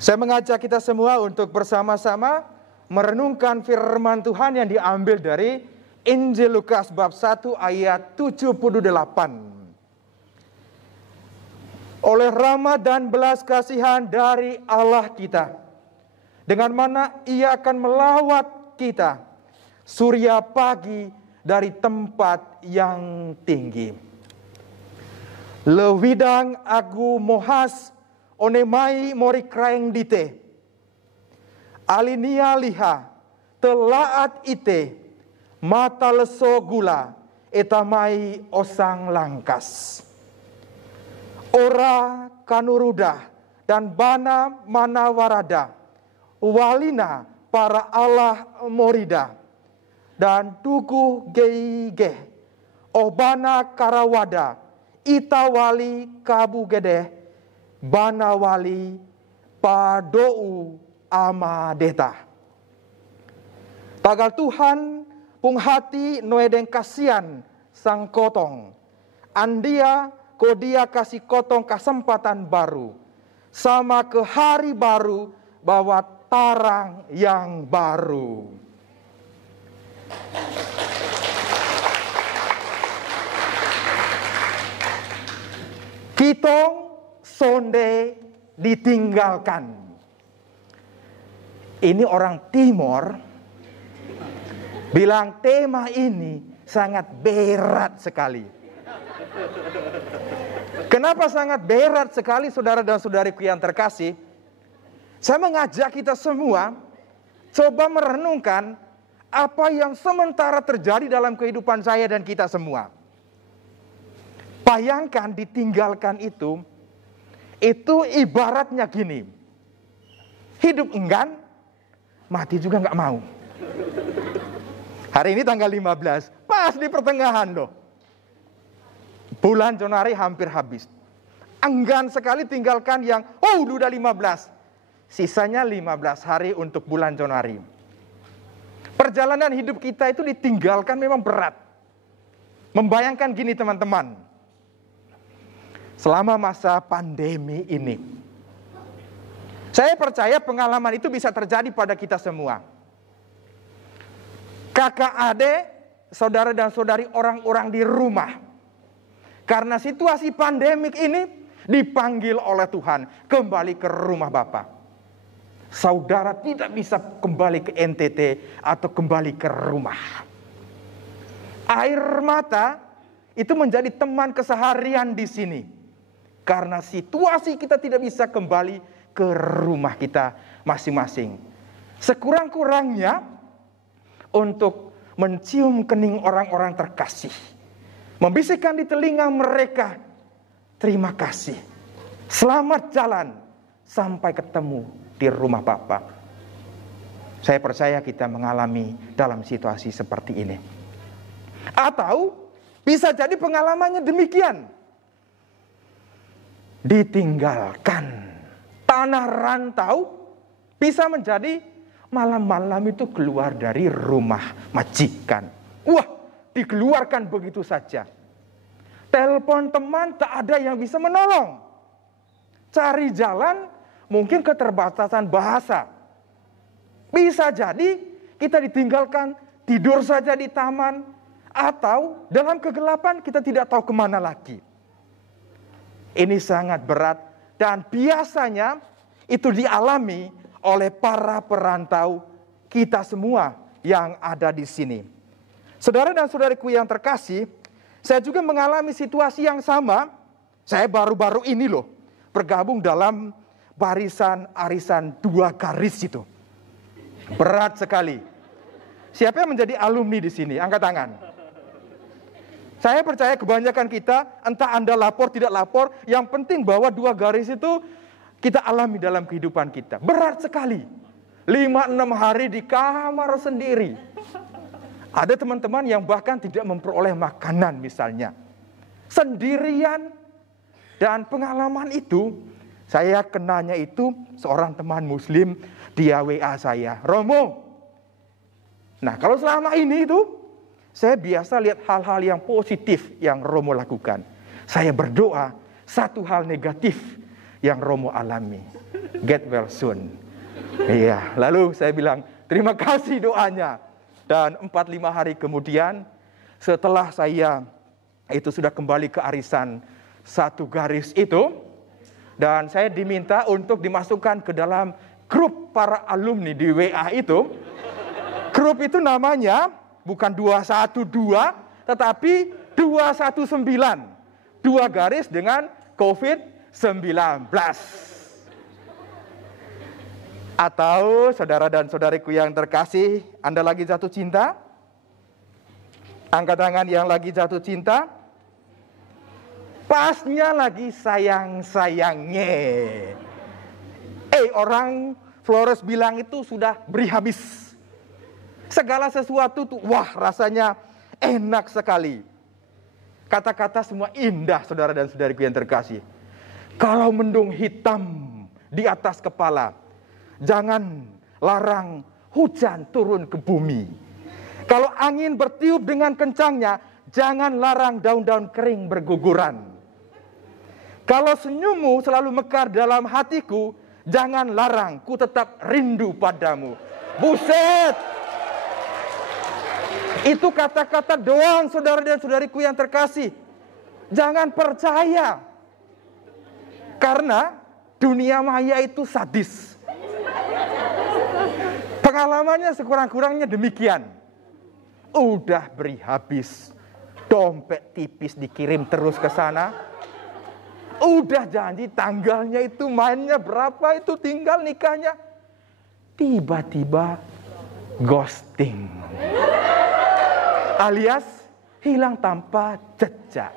Saya mengajak kita semua untuk bersama-sama merenungkan firman Tuhan yang diambil dari Injil Lukas bab 1 ayat 78. Oleh rahmat dan belas kasihan dari Allah kita, dengan mana Ia akan melawat kita surya pagi dari tempat yang tinggi. Lewidang agu mohas onemai mori kraeng dite. Alinia liha telaat ite mata leso gula etamai osang langkas. Ora kanuruda dan bana manawarada walina para Allah morida dan tugu geige obana karawada itawali kabu gede bana wali padou amadeta. Tagal Tuhan pung hati noedeng kasian sang kotong. Andia kodia kasih kotong kesempatan baru. Sama ke hari baru bawa tarang yang baru. Kitong sonde ditinggalkan. Ini orang Timor bilang tema ini sangat berat sekali. Kenapa sangat berat sekali, saudara dan saudariku yang terkasih? Saya mengajak kita semua coba merenungkan apa yang sementara terjadi dalam kehidupan saya dan kita semua. Bayangkan ditinggalkan itu ibaratnya gini. Hidup enggan, mati juga nggak mau. Hari ini tanggal 15, pas di pertengahan loh. Bulan Januari hampir habis. Enggan sekali tinggalkan yang, udah 15. Sisanya 15 hari untuk bulan Januari. Perjalanan hidup kita itu ditinggalkan memang berat. Membayangkan gini teman-teman. Selama masa pandemi ini, saya percaya pengalaman itu bisa terjadi pada kita semua. Kakak adik, saudara dan saudari orang-orang di rumah. Karena situasi pandemik ini dipanggil oleh Tuhan kembali ke rumah Bapa. Saudara tidak bisa kembali ke NTT atau kembali ke rumah. Air mata itu menjadi teman keseharian di sini. Karena situasi kita tidak bisa kembali ke rumah kita masing-masing. Sekurang-kurangnya untuk mencium kening orang-orang terkasih. Membisikkan di telinga mereka, terima kasih. Selamat jalan sampai ketemu di rumah Bapa. Saya percaya kita mengalami dalam situasi seperti ini. Atau bisa jadi pengalamannya demikian. Ditinggalkan. Tanah rantau bisa menjadi malam-malam itu keluar dari rumah majikan. Wah, dikeluarkan begitu saja. Telepon teman tak ada yang bisa menolong. Cari jalan mungkin keterbatasan bahasa. Bisa jadi kita ditinggalkan tidur saja di taman. Atau dalam kegelapan kita tidak tahu kemana lagi. Ini sangat berat dan biasanya itu dialami oleh para perantau kita semua yang ada di sini. Saudara dan saudariku yang terkasih, saya juga mengalami situasi yang sama. Saya baru-baru ini loh bergabung dalam barisan arisan 2 garis itu. Berat sekali. Siapa yang menjadi alumni di sini? Angkat tangan. Saya percaya kebanyakan kita, entah Anda lapor tidak lapor, yang penting bahwa 2 garis itu kita alami dalam kehidupan kita. Berat sekali. 5-6 hari di kamar sendiri. Ada teman-teman yang bahkan tidak memperoleh makanan misalnya. Sendirian. Dan pengalaman itu, saya kenanya itu seorang teman muslim, dia WA saya, Romo. Nah kalau selama ini itu, saya biasa lihat hal-hal yang positif yang Romo lakukan. Saya berdoa, satu hal negatif yang Romo alami. Get well soon. Iya, lalu saya bilang, terima kasih doanya. Dan 4-5 hari kemudian, setelah saya itu sudah kembali ke arisan satu garis itu, dan saya diminta untuk dimasukkan ke dalam grup para alumni di WA itu. Grup itu namanya bukan 212, tetapi 219. 2 garis dengan COVID-19. Atau saudara dan saudariku yang terkasih, Anda lagi jatuh cinta? Angkat tangan yang lagi jatuh cinta. Pasnya lagi sayang-sayangnya. Orang Flores bilang itu sudah beri habis. Segala sesuatu tuh, wah rasanya enak sekali. Kata-kata semua indah, saudara dan saudariku yang terkasih. Kalau mendung hitam di atas kepala, jangan larang hujan turun ke bumi. Kalau angin bertiup dengan kencangnya, jangan larang daun-daun kering berguguran. Kalau senyummu selalu mekar dalam hatiku, jangan larang ku tetap rindu padamu. Buset! Itu kata-kata doang, saudara dan saudariku yang terkasih. Jangan percaya. Karena dunia maya itu sadis. Pengalamannya sekurang-kurangnya demikian. Udah beri habis. Dompet tipis dikirim terus ke sana. Udah janji tanggalnya itu, mainnya berapa itu, tinggal nikahnya. Tiba-tiba ghosting. Alias hilang tanpa jejak.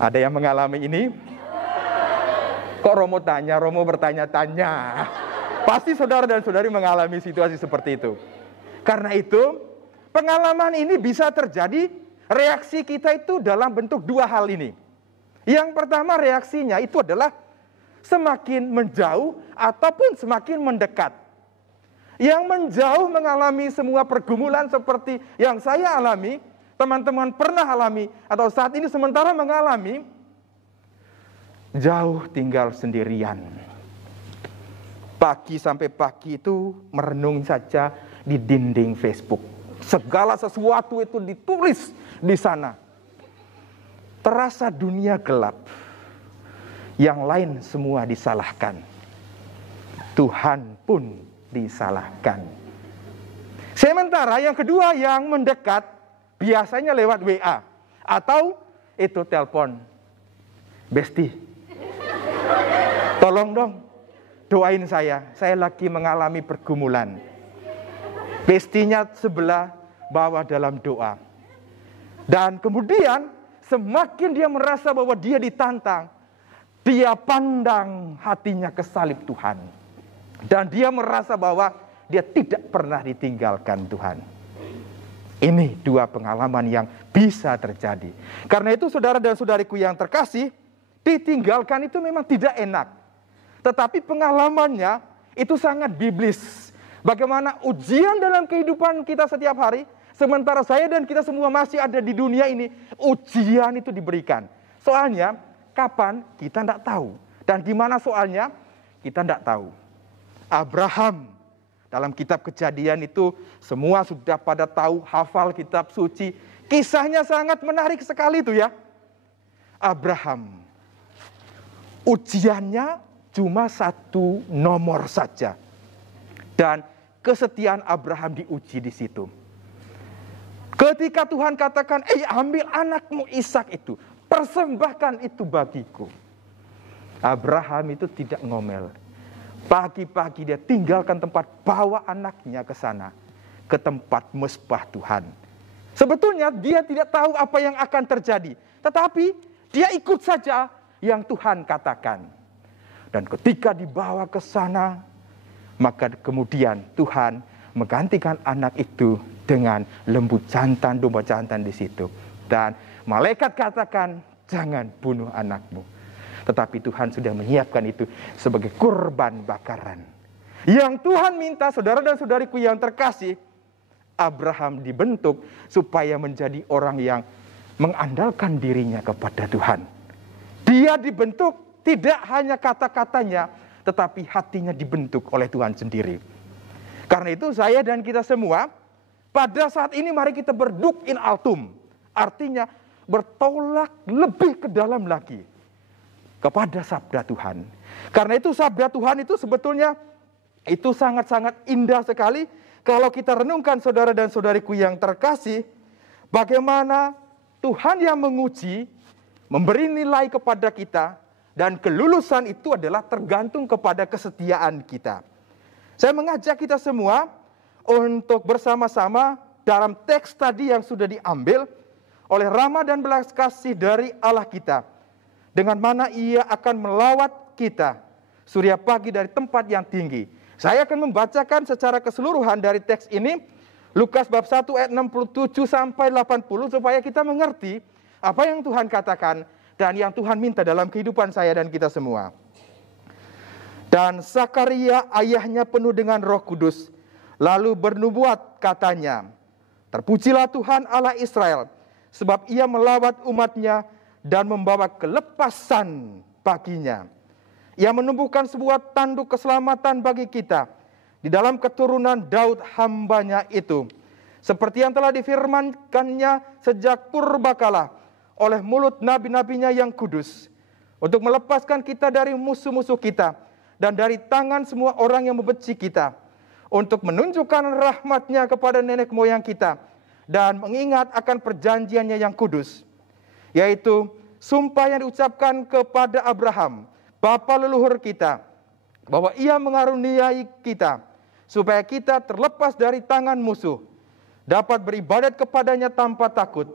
Ada yang mengalami ini? Kok Romo tanya, Romo bertanya-tanya. Pasti saudara dan saudari mengalami situasi seperti itu. Karena itu, pengalaman ini bisa terjadi, reaksi kita itu dalam bentuk 2 hal ini. Yang pertama reaksinya itu adalah semakin menjauh ataupun semakin mendekat. Yang menjauh mengalami semua pergumulan seperti yang saya alami, teman-teman pernah alami, atau saat ini sementara mengalami, jauh tinggal sendirian. Pagi sampai pagi itu merenung saja di dinding Facebook. Segala sesuatu itu ditulis di sana. Terasa dunia gelap. Yang lain semua disalahkan. Tuhan pun disalahkan. Sementara yang kedua yang mendekat biasanya lewat WA atau itu telepon. Besti, tolong dong doain saya lagi mengalami pergumulan. Bestinya sebelah bawa dalam doa. Dan kemudian semakin dia merasa bahwa dia ditantang, dia pandang hatinya ke salib Tuhan. Dan dia merasa bahwa dia tidak pernah ditinggalkan Tuhan. Ini 2 pengalaman yang bisa terjadi. Karena itu saudara dan saudariku yang terkasih, ditinggalkan itu memang tidak enak. Tetapi pengalamannya itu sangat biblis. Bagaimana ujian dalam kehidupan kita setiap hari, sementara saya dan kita semua masih ada di dunia ini, ujian itu diberikan. Soalnya, kapan kita tidak tahu. Dan gimana soalnya, kita tidak tahu. Abraham dalam kitab Kejadian itu semua sudah pada tahu, hafal kitab suci. Kisahnya sangat menarik sekali itu ya. Abraham, ujiannya cuma 1 nomor saja. Dan kesetiaan Abraham diuji di situ. Ketika Tuhan katakan, ambil anakmu Ishak itu, persembahkan itu bagiku. Abraham itu tidak ngomel. Pagi-pagi dia tinggalkan tempat, bawa anaknya ke sana, ke tempat mezbah Tuhan. Sebetulnya dia tidak tahu apa yang akan terjadi, tetapi dia ikut saja yang Tuhan katakan. Dan ketika dibawa ke sana, maka kemudian Tuhan menggantikan anak itu dengan lembu jantan, domba jantan di situ. Dan malaikat katakan, jangan bunuh anakmu. Tetapi Tuhan sudah menyiapkan itu sebagai kurban bakaran. Yang Tuhan minta, saudara dan saudariku yang terkasih, Abraham dibentuk supaya menjadi orang yang mengandalkan dirinya kepada Tuhan. Dia dibentuk tidak hanya kata-katanya, tetapi hatinya dibentuk oleh Tuhan sendiri. Karena itu saya dan kita semua, pada saat ini mari kita berduk in altum. Artinya bertolak lebih ke dalam lagi kepada sabda Tuhan. Karena itu sabda Tuhan itu sebetulnya itu sangat-sangat indah sekali. Kalau kita renungkan saudara dan saudariku yang terkasih, bagaimana Tuhan yang menguji, memberi nilai kepada kita, dan kelulusan itu adalah tergantung kepada kesetiaan kita. Saya mengajak kita semua untuk bersama-sama dalam teks tadi yang sudah diambil oleh rahmat dan belas kasih dari Allah kita, dengan mana Ia akan melawat kita surya pagi dari tempat yang tinggi. Saya akan membacakan secara keseluruhan dari teks ini, Lukas bab 1 ayat 67 sampai 80, supaya kita mengerti apa yang Tuhan katakan dan yang Tuhan minta dalam kehidupan saya dan kita semua. Dan Sakaria ayahnya penuh dengan Roh Kudus, lalu bernubuat katanya, terpujilah Tuhan Allah Israel, sebab Ia melawat umatnya dan membawa kelepasan baginya. Ia menumbuhkan sebuah tanduk keselamatan bagi kita di dalam keturunan Daud hambanya itu, seperti yang telah difirmankannya sejak purbakala oleh mulut nabi-nabinya yang kudus, untuk melepaskan kita dari musuh-musuh kita dan dari tangan semua orang yang membenci kita, untuk menunjukkan rahmat-Nya kepada nenek moyang kita dan mengingat akan perjanjiannya yang kudus, yaitu sumpah yang diucapkan kepada Abraham, bapa leluhur kita, bahwa Ia mengaruniai kita, supaya kita terlepas dari tangan musuh, dapat beribadat kepadanya tanpa takut,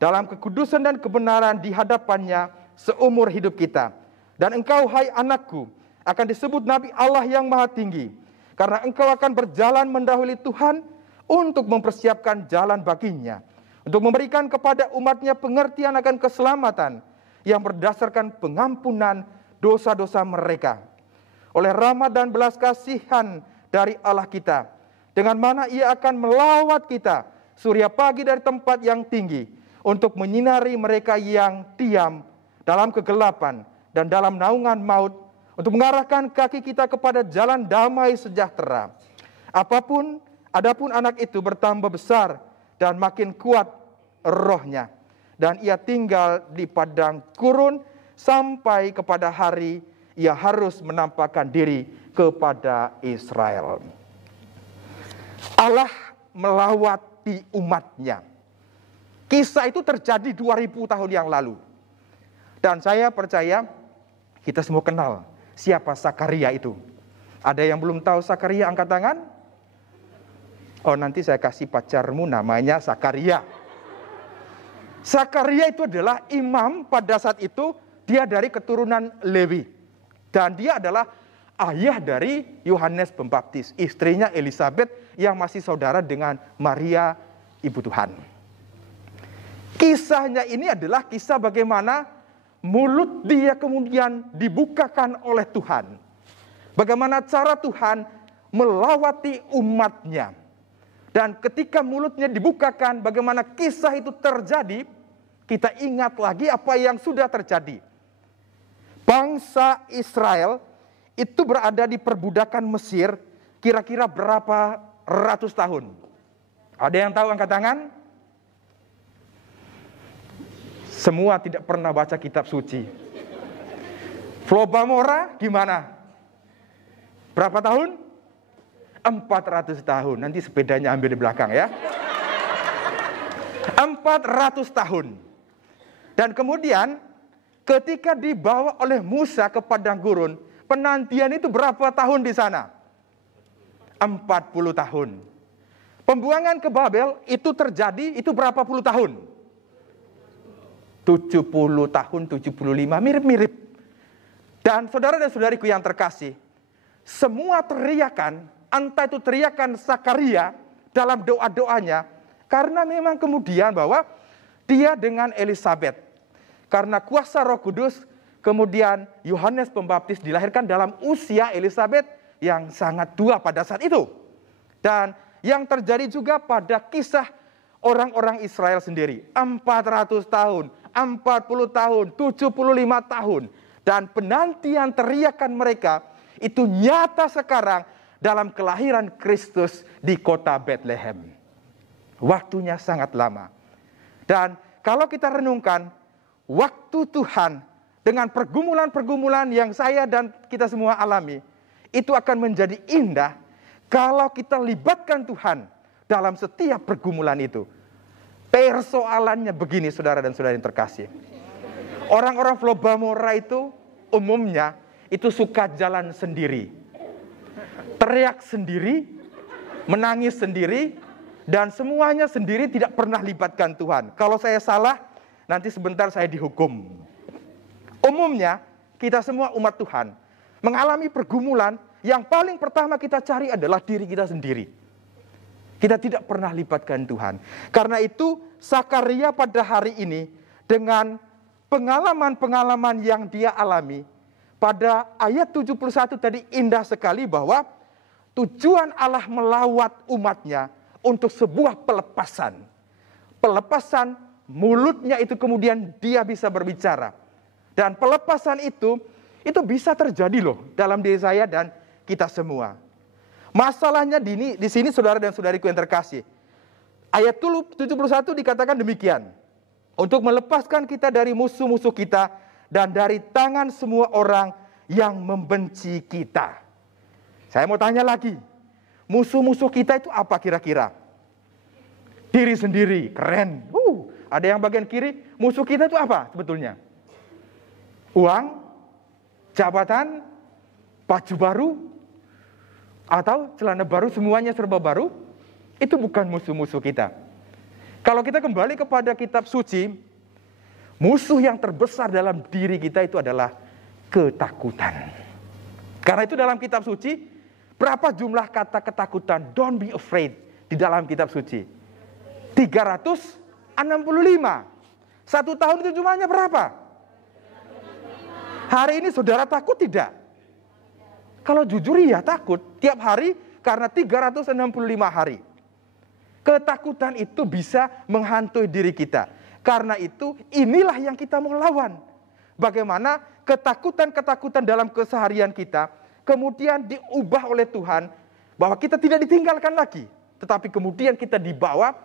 dalam kekudusan dan kebenaran di hadapannya seumur hidup kita. Dan engkau, hai anakku, akan disebut Nabi Allah yang Maha Tinggi, karena engkau akan berjalan mendahului Tuhan untuk mempersiapkan jalan baginya, untuk memberikan kepada umatnya pengertian akan keselamatan yang berdasarkan pengampunan dosa-dosa mereka, oleh rahmat dan belas kasihan dari Allah kita, dengan mana Ia akan melawat kita surya pagi dari tempat yang tinggi, untuk menyinari mereka yang diam dalam kegelapan dan dalam naungan maut, untuk mengarahkan kaki kita kepada jalan damai sejahtera. Adapun anak itu bertambah besar dan makin kuat rohnya, dan ia tinggal di padang gurun sampai kepada hari ia harus menampakkan diri kepada Israel. Allah melawati umatnya. Kisah itu terjadi 2000 tahun yang lalu. Dan saya percaya kita semua kenal siapa Sakaria itu. Ada yang belum tahu Sakaria, angkat tangan? Oh, nanti saya kasih pacarmu namanya Sakaria. Sakaria itu adalah imam pada saat itu. Dia dari keturunan Lewi. Dan dia adalah ayah dari Yohanes Pembaptis, istrinya Elizabeth yang masih saudara dengan Maria, ibu Tuhan. Kisahnya ini adalah kisah bagaimana mulut dia kemudian dibukakan oleh Tuhan. Bagaimana cara Tuhan melawati umatnya. Dan ketika mulutnya dibukakan, bagaimana kisah itu terjadi, kita ingat lagi apa yang sudah terjadi. Bangsa Israel itu berada di perbudakan Mesir kira-kira berapa ratus tahun? Ada yang tahu, angkat tangan? Semua tidak pernah baca kitab suci. Flobamora gimana? Berapa tahun? 400 tahun. Nanti sepedanya ambil di belakang ya. 400 tahun. Dan kemudian ketika dibawa oleh Musa ke padang gurun, penantian itu berapa tahun di sana? 40 tahun. Pembuangan ke Babel itu terjadi itu berapa puluh tahun? 70 tahun, 75, mirip-mirip. Dan saudara dan saudariku yang terkasih, semua teriakan, entah itu teriakan Sakaria dalam doa-doanya, karena memang kemudian bahwa dia dengan Elizabeth, karena kuasa Roh Kudus, kemudian Yohanes Pembaptis dilahirkan dalam usia Elizabeth yang sangat tua pada saat itu. Dan yang terjadi juga pada kisah orang-orang Israel sendiri. 400 tahun, 40 tahun, 75 tahun. Dan penantian teriakan mereka itu nyata sekarang dalam kelahiran Kristus di kota Bethlehem. Waktunya sangat lama. Dan kalau kita renungkan, waktu Tuhan dengan pergumulan-pergumulan yang saya dan kita semua alami, itu akan menjadi indah kalau kita libatkan Tuhan dalam setiap pergumulan itu. Persoalannya begini, saudara dan saudari yang terkasih. Orang-orang Flobamora itu umumnya itu suka jalan sendiri. Teriak sendiri, menangis sendiri, dan semuanya sendiri, tidak pernah libatkan Tuhan. Kalau saya salah, nanti sebentar saya dihukum. Umumnya, kita semua umat Tuhan mengalami pergumulan, yang paling pertama kita cari adalah diri kita sendiri. Kita tidak pernah libatkan Tuhan. Karena itu, Sakaria pada hari ini, dengan pengalaman-pengalaman yang dia alami, pada ayat 71 tadi indah sekali bahwa tujuan Allah melawat umatnya untuk sebuah pelepasan. Pelepasan mulutnya itu kemudian dia bisa berbicara. Dan pelepasan itu bisa terjadi loh dalam diri saya dan kita semua. Masalahnya di sini saudara dan saudariku yang terkasih. Ayat 71 dikatakan demikian. Untuk melepaskan kita dari musuh-musuh kita dan dari tangan semua orang yang membenci kita. Saya mau tanya lagi. Musuh-musuh kita itu apa kira-kira? Diri sendiri, keren. Ada yang bagian kiri, musuh kita itu apa sebetulnya? Uang, jabatan, baju baru, atau celana baru, semuanya serba baru. Itu bukan musuh-musuh kita. Kalau kita kembali kepada kitab suci, musuh yang terbesar dalam diri kita itu adalah ketakutan. Karena itu dalam kitab suci, berapa jumlah kata ketakutan? Don't be afraid di dalam kitab suci. 365. Satu tahun itu jumlahnya berapa? Hari ini saudara takut tidak? Kalau jujur ya takut. Tiap hari karena 365 hari. Ketakutan itu bisa menghantui diri kita. Karena itu inilah yang kita mau lawan. Bagaimana ketakutan-ketakutan dalam keseharian kita kemudian diubah oleh Tuhan, bahwa kita tidak ditinggalkan lagi. Tetapi kemudian kita dibawa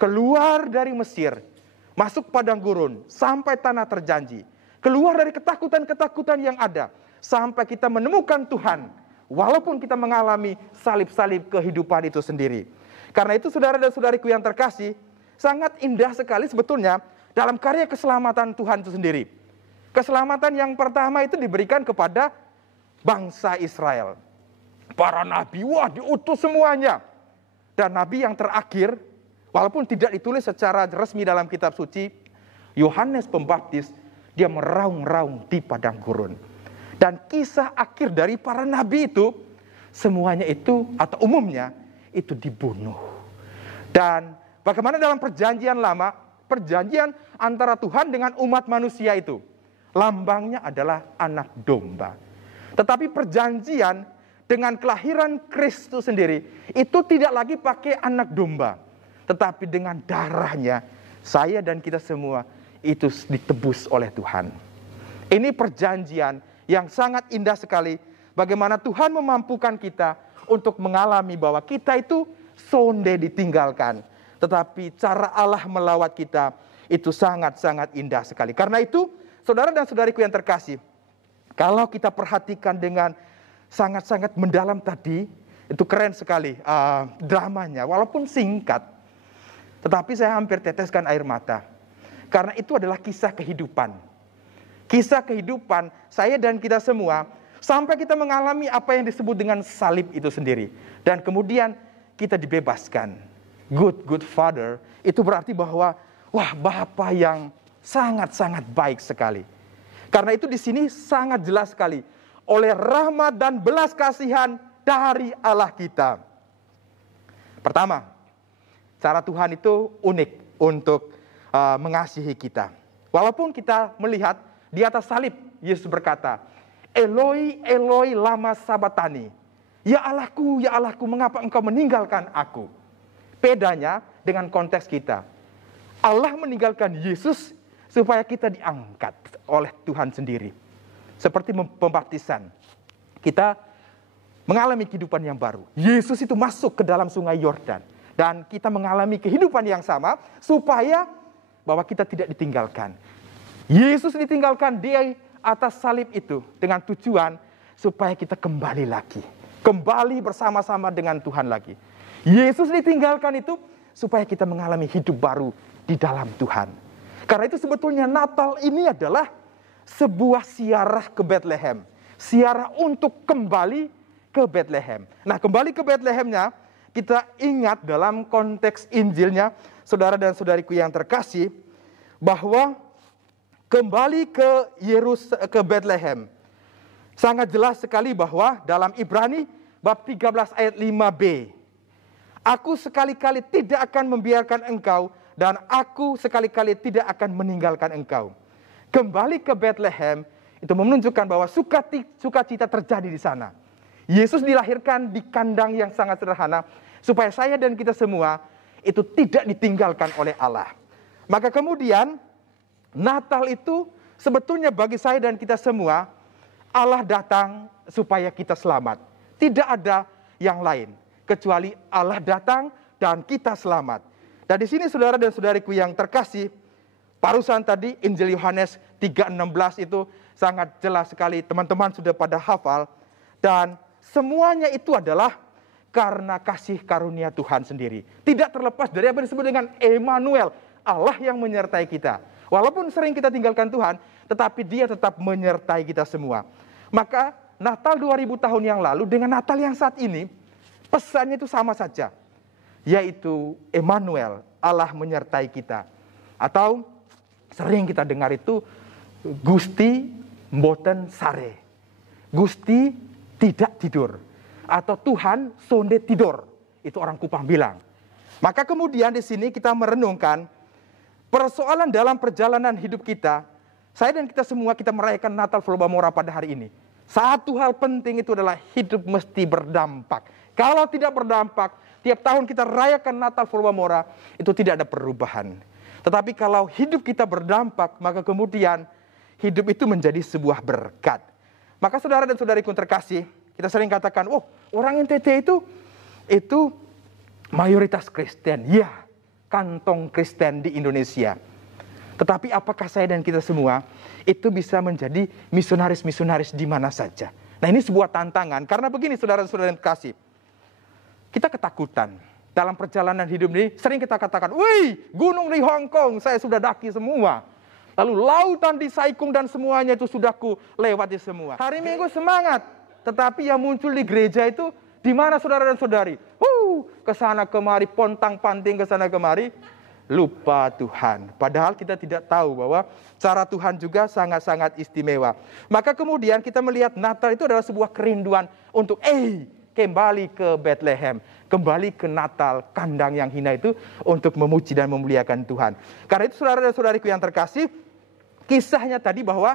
keluar dari Mesir, masuk padang gurun, sampai tanah terjanji. Keluar dari ketakutan-ketakutan yang ada, sampai kita menemukan Tuhan, walaupun kita mengalami salib-salib kehidupan itu sendiri. Karena itu saudara dan saudariku yang terkasih, sangat indah sekali sebetulnya dalam karya keselamatan Tuhan itu sendiri. Keselamatan yang pertama itu diberikan kepada bangsa Israel. Para nabi, diutus semuanya. Dan nabi yang terakhir, walaupun tidak ditulis secara resmi dalam kitab suci, Yohanes Pembaptis, dia meraung-raung di padang gurun. Dan kisah akhir dari para nabi itu, semuanya itu, atau umumnya, itu dibunuh. Dan bagaimana dalam perjanjian lama, perjanjian antara Tuhan dengan umat manusia itu, lambangnya adalah anak domba. Tetapi perjanjian dengan kelahiran Kristus sendiri, itu tidak lagi pakai anak domba. Tetapi dengan darahnya, saya dan kita semua itu ditebus oleh Tuhan. Ini perjanjian yang sangat indah sekali. Bagaimana Tuhan memampukan kita untuk mengalami bahwa kita itu sonde ditinggalkan. Tetapi cara Allah melawat kita itu sangat-sangat indah sekali. Karena itu, saudara dan saudariku yang terkasih, kalau kita perhatikan dengan sangat-sangat mendalam tadi, itu keren sekali dramanya, walaupun singkat. Tetapi saya hampir teteskan air mata. Karena itu adalah kisah kehidupan. Kisah kehidupan saya dan kita semua, sampai kita mengalami apa yang disebut dengan salib itu sendiri. Dan kemudian kita dibebaskan. Good father, itu berarti bahwa, Bapa yang sangat-sangat baik sekali. Karena itu di sini sangat jelas sekali. Oleh rahmat dan belas kasihan dari Allah kita. Pertama, cara Tuhan itu unik untuk mengasihi kita. Walaupun kita melihat di atas salib, Yesus berkata, Eloi, Eloi, lama sabatani. Ya Allahku, mengapa engkau meninggalkan aku? Bedanya dengan konteks kita. Allah meninggalkan Yesus supaya kita diangkat oleh Tuhan sendiri. Seperti pembaptisan. Kita mengalami kehidupan yang baru. Yesus itu masuk ke dalam sungai Yordan. Dan kita mengalami kehidupan yang sama supaya bahwa kita tidak ditinggalkan. Yesus ditinggalkan di atas salib itu dengan tujuan supaya kita kembali lagi. Kembali bersama-sama dengan Tuhan lagi. Yesus ditinggalkan itu supaya kita mengalami hidup baru di dalam Tuhan. Karena itu sebetulnya Natal ini adalah sebuah ziarah ke Bethlehem. Ziarah untuk kembali ke Bethlehem. Nah, kembali ke Bethlehemnya, kita ingat dalam konteks Injilnya, saudara dan saudariku yang terkasih, bahwa kembali ke Bethlehem. Sangat jelas sekali bahwa dalam Ibrani bab 13 ayat 5b. Aku sekali-kali tidak akan membiarkan engkau dan aku sekali-kali tidak akan meninggalkan engkau. Kembali ke Bethlehem itu menunjukkan bahwa sukacita terjadi di sana. Yesus dilahirkan di kandang yang sangat sederhana supaya saya dan kita semua itu tidak ditinggalkan oleh Allah. Maka kemudian Natal itu sebetulnya bagi saya dan kita semua, Allah datang supaya kita selamat. Tidak ada yang lain kecuali Allah datang dan kita selamat. Dan di sini saudara dan saudariku yang terkasih, parusan tadi Injil Yohanes 3:16 itu sangat jelas sekali, teman-teman sudah pada hafal. Dan semuanya itu adalah karena kasih karunia Tuhan sendiri. Tidak terlepas dari apa yang disebut dengan Emmanuel, Allah yang menyertai kita. Walaupun sering kita tinggalkan Tuhan, tetapi Dia tetap menyertai kita semua. Maka Natal 2000 tahun yang lalu dengan Natal yang saat ini, pesannya itu sama saja. Yaitu Emmanuel, Allah menyertai kita. Atau sering kita dengar itu, Gusti mboten sare. Gusti tidak tidur. Atau Tuhan sonde tidur. Itu orang Kupang bilang. Maka kemudian di sini kita merenungkan persoalan dalam perjalanan hidup kita. Saya dan kita semua kita merayakan Natal Flobamora pada hari ini. Satu hal penting itu adalah hidup mesti berdampak. Kalau tidak berdampak, tiap tahun kita rayakan Natal Flobamora, itu tidak ada perubahan. Tetapi kalau hidup kita berdampak, maka kemudian hidup itu menjadi sebuah berkat. Maka saudara dan saudariku terkasih, kita sering katakan, oh orang NTT itu mayoritas Kristen. Ya, kantong Kristen di Indonesia. Tetapi apakah saya dan kita semua itu bisa menjadi misionaris-misionaris di mana saja? Nah ini sebuah tantangan. Karena begini saudara dan saudara yang terkasih, kita ketakutan. Dalam perjalanan hidup ini sering kita katakan, wih gunung di Hong Kong saya sudah daki semua. Lalu lautan di Saikung dan semuanya itu sudah ku lewati semua. Hari Minggu semangat. Tetapi yang muncul di gereja itu di mana saudara dan saudari? Kesana kemari, pontang-panting kesana kemari. Lupa Tuhan. Padahal kita tidak tahu bahwa cara Tuhan juga sangat-sangat istimewa. Maka kemudian kita melihat Natal itu adalah sebuah kerinduan untuk kembali ke Bethlehem. Kembali ke Natal, kandang yang hina itu untuk memuji dan memuliakan Tuhan. Karena itu saudara dan saudariku yang terkasih, kisahnya tadi bahwa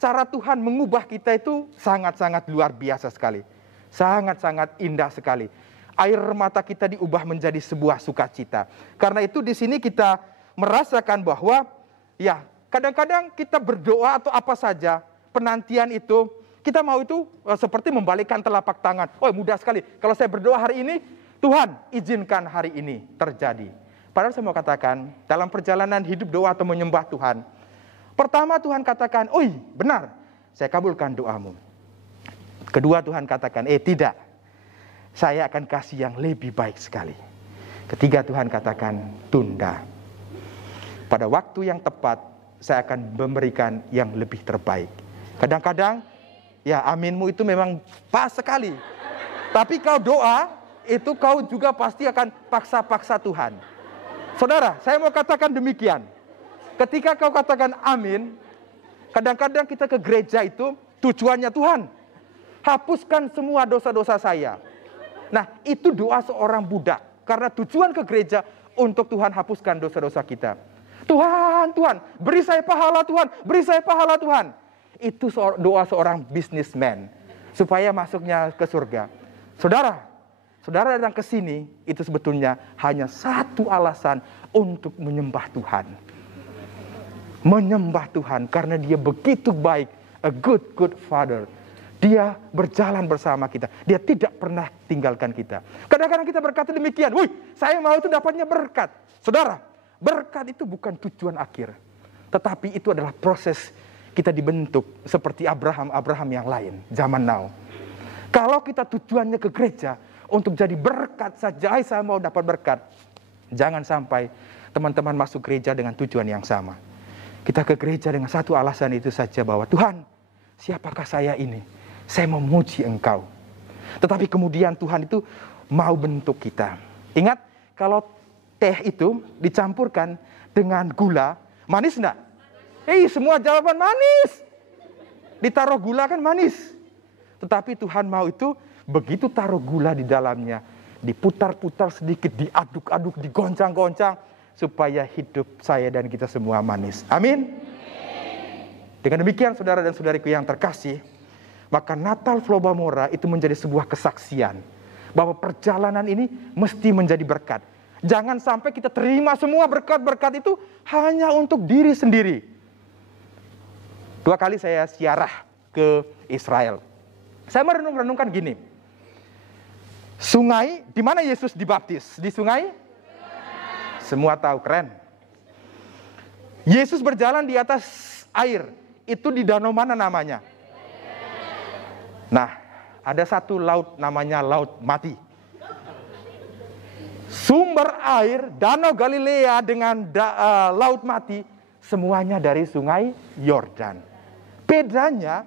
cara Tuhan mengubah kita itu sangat-sangat luar biasa sekali. Sangat-sangat indah sekali. Air mata kita diubah menjadi sebuah sukacita. Karena itu di sini kita merasakan bahwa ya kadang-kadang kita berdoa atau apa saja, penantian itu kita mau itu seperti membalikkan telapak tangan. Oh mudah sekali. Kalau saya berdoa hari ini, Tuhan izinkan hari ini terjadi. Padahal saya mau katakan, dalam perjalanan hidup doa atau menyembah Tuhan, pertama Tuhan katakan, benar, saya kabulkan doamu. Kedua Tuhan katakan, tidak, saya akan kasih yang lebih baik sekali. Ketiga Tuhan katakan, tunda. Pada waktu yang tepat, saya akan memberikan yang lebih terbaik. Kadang-kadang, ya aminmu itu memang pas sekali. Tapi kau doa, itu kau juga pasti akan paksa-paksa Tuhan. Saudara, saya mau katakan demikian. Ketika kau katakan amin, kadang-kadang kita ke gereja itu tujuannya Tuhan, hapuskan semua dosa-dosa saya. Nah, itu doa seorang budak. Karena tujuan ke gereja untuk Tuhan hapuskan dosa-dosa kita. Tuhan, beri saya pahala Tuhan, beri saya pahala Tuhan. Itu doa seorang businessman supaya masuknya ke surga. Saudara datang ke sini itu sebetulnya hanya satu alasan untuk menyembah Tuhan. menyembah Tuhan karena Dia begitu baik, a good father. Dia berjalan bersama kita. Dia tidak pernah tinggalkan kita. Kadang-kadang kita berkata demikian, "Wih, saya mau itu dapatnya berkat." Saudara, berkat itu bukan tujuan akhir. Tetapi itu adalah proses kita dibentuk seperti Abraham yang lain, zaman now. Kalau kita tujuannya ke gereja untuk jadi berkat saja, saya mau dapat berkat. Jangan sampai teman-teman masuk gereja dengan tujuan yang sama. Kita ke gereja dengan satu alasan itu saja, bahwa Tuhan, siapakah saya ini? Saya mau memuji Engkau. Tetapi kemudian Tuhan itu mau bentuk kita. Ingat, kalau teh itu dicampurkan dengan gula, manis enggak? Semua jawaban manis. Ditaruh gula kan manis. Tetapi Tuhan mau itu, begitu taruh gula di dalamnya, diputar-putar sedikit, diaduk-aduk, digoncang-goncang, supaya hidup saya dan kita semua manis. Amin. Dengan demikian saudara dan saudariku yang terkasih, maka Natal Flow Bamora itu menjadi sebuah kesaksian bahwa perjalanan ini mesti menjadi berkat. Jangan sampai kita terima semua berkat-berkat itu hanya untuk diri sendiri. 2 kali saya ziarah ke Israel. Saya merenung-renungkan gini. Sungai, di mana Yesus dibaptis? Di sungai? Semua tahu, keren. Yesus berjalan di atas air. Itu di danau mana namanya? Nah, ada satu laut namanya Laut Mati. Sumber air Danau Galilea dengan Laut Mati semuanya dari Sungai Yordan. Bedanya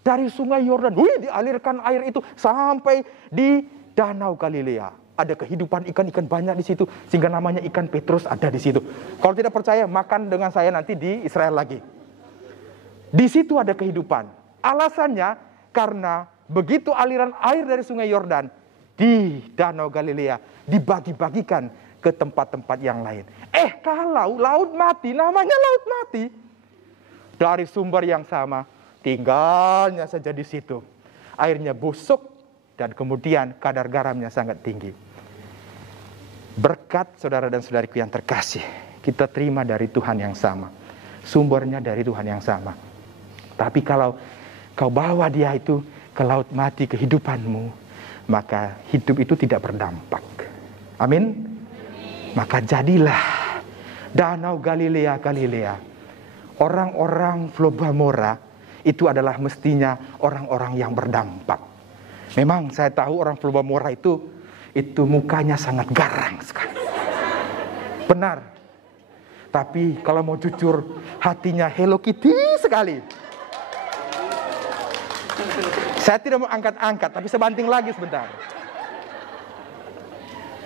dari Sungai Yordan, dialirkan air itu sampai di Danau Galilea. Ada kehidupan ikan-ikan banyak di situ, sehingga namanya ikan Petrus ada di situ. Kalau tidak percaya, makan dengan saya nanti di Israel lagi. Di situ ada kehidupan. Alasannya karena begitu aliran air dari Sungai Yordan di Danau Galilea dibagi-bagikan ke tempat-tempat yang lain. Kalau Laut Mati, namanya Laut Mati, dari sumber yang sama, tinggalnya saja di situ. Airnya busuk dan kemudian kadar garamnya sangat tinggi. Berkat saudara dan saudariku yang terkasih, kita terima dari Tuhan yang sama. Sumbernya dari Tuhan yang sama. Tapi kalau kau bawa dia itu ke Laut Mati kehidupanmu, maka hidup itu tidak berdampak. Amin. Maka jadilah Danau Galilea. Orang-orang Flow Bamora itu adalah mestinya orang-orang yang berdampak. Memang saya tahu orang Flow Bamora itu mukanya sangat garang sekali. Benar. Tapi kalau mau jujur, hatinya Hello Kitty sekali. Saya tidak mau angkat-angkat, tapi sebanting lagi sebentar.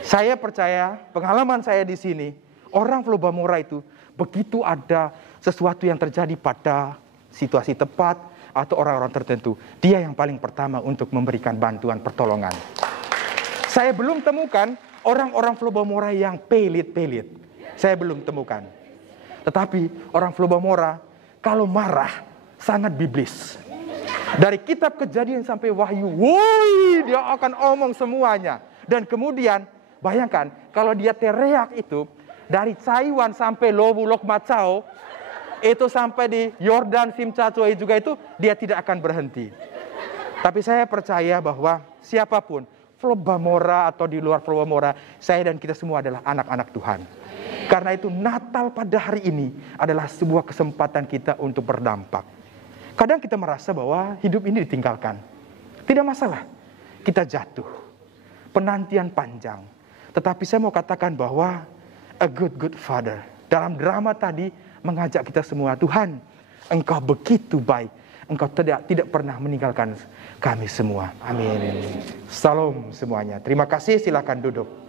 Saya percaya, pengalaman saya di sini, orang Flow Bamora itu begitu ada sesuatu yang terjadi pada situasi tepat atau orang-orang tertentu, dia yang paling pertama untuk memberikan bantuan pertolongan. Saya belum temukan orang-orang Flow Bamora yang pelit-pelit. Saya belum temukan. Tetapi orang Flow Bamora kalau marah sangat biblis. Dari kitab Kejadian sampai Wahyu, dia akan omong semuanya. Dan kemudian bayangkan kalau dia teriak itu dari Taiwan sampai Lobulok Macau, itu sampai di Yordan Simcatuai juga itu, dia tidak akan berhenti. Tapi saya percaya bahwa siapapun, Flow Bamora atau di luar Flow Bamora, saya dan kita semua adalah anak-anak Tuhan. Karena itu Natal pada hari ini adalah sebuah kesempatan kita untuk berdampak. Kadang kita merasa bahwa hidup ini ditinggalkan. Tidak masalah, kita jatuh. Penantian panjang. Tetapi saya mau katakan bahwa a good father dalam drama tadi mengajak kita semua, Tuhan, Engkau begitu baik. Engkau tidak pernah meninggalkan kami semua. Amin. Salam semuanya. Terima kasih, silakan duduk.